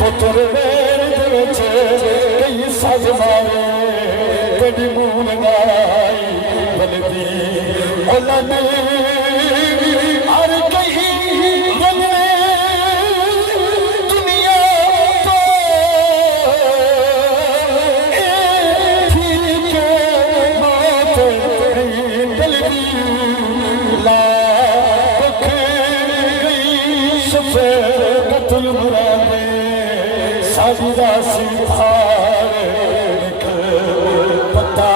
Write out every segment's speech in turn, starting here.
पुत्र मेरे कई साज मारे कभी मून गाई बलदी औलाद हर कहीं बने दुनिया तो ठीक बात नहीं बलदी ला कतल मुरादे साजिदा सितार पता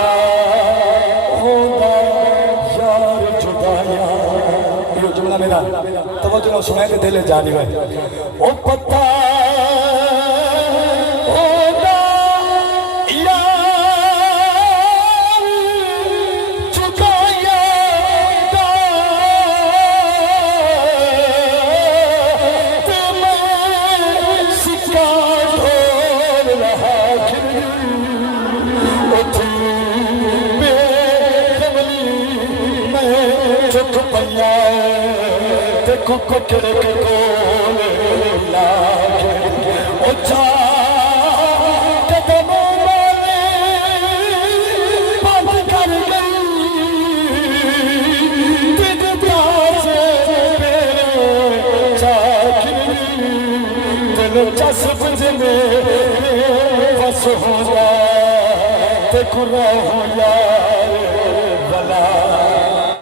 होगा यार जुदाया ये जुमला मेरा तवज्जो ना सुनाए तो दिल जानी है ओ पता होगा यार जुदाया चुक पया कुकड़ के कोल लागे ओछा कदम वाले बंद कर गई दिल प्यास मेरे चाखरी दिल चस्प में बस हो जा ते खुरा हो जा